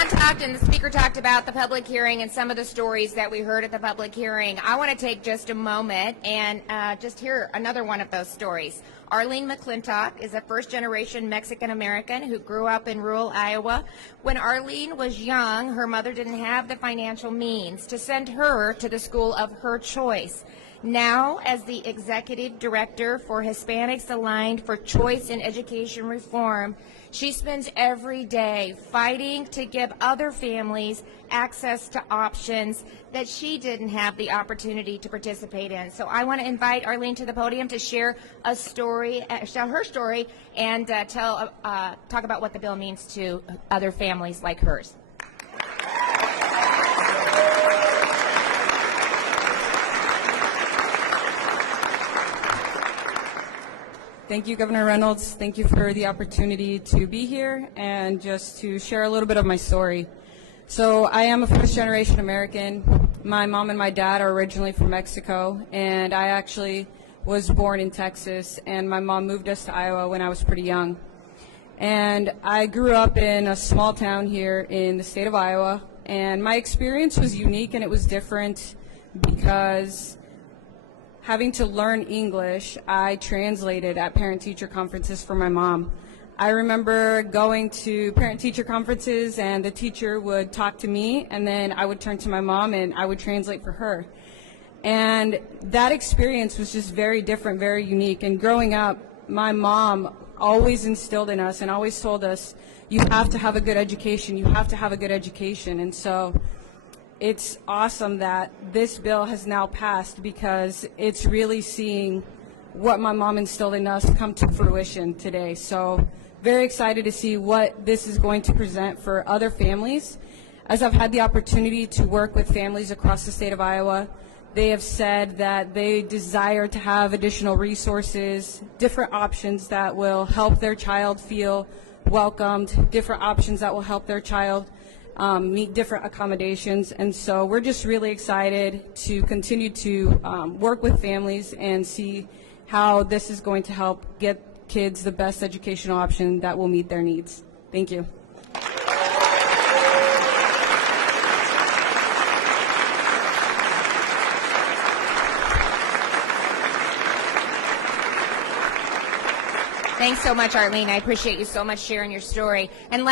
Ron talked and the speaker talked about the public hearing and some of the stories that we heard at the public hearing. I want to take just a moment and just hear another one of those stories. Arlene McClintock is a first-generation Mexican-American who grew up in rural Iowa. When Arlene was young, her mother didn't have the financial means to send her to the school of her choice. Now, as the executive director for Hispanics Aligned for Choice in Education Reform, she spends every day fighting to give other families access to options that she didn't have the opportunity to participate in. So I want to invite Arlene to the podium to share a story, share her story, and talk about what the bill means to other families like hers. Thank you, Governor Reynolds. Thank you for the opportunity to be here and just to share a little bit of my story. So I am a first-generation American. My mom and my dad are originally from Mexico, and I actually was born in Texas, and my mom moved us to Iowa when I was pretty young. And I grew up in a small town here in the state of Iowa, and my experience was unique and it was different because having to learn English, I translated at parent-teacher conferences for my mom. I remember going to parent-teacher conferences and the teacher would talk to me and then I would turn to my mom and I would translate for her. And that experience was just very different, very unique. And growing up, my mom always instilled in us and always told us, you have to have a good education, you have to have a good education. And so it's awesome that this bill has now passed because it's really seeing what my mom instilled in us come to fruition today. So very excited to see what this is going to present for other families. As I've had the opportunity to work with families across the state of Iowa, they have said that they desire to have additional resources, different options that will help their child feel welcomed, different options that will help their child meet different accommodations. And so we're just really excited to continue to work with families and see how this is going to help get kids the best educational option that will meet their needs. Thank you. Thanks so much, Arlene. I appreciate you so much sharing your story. And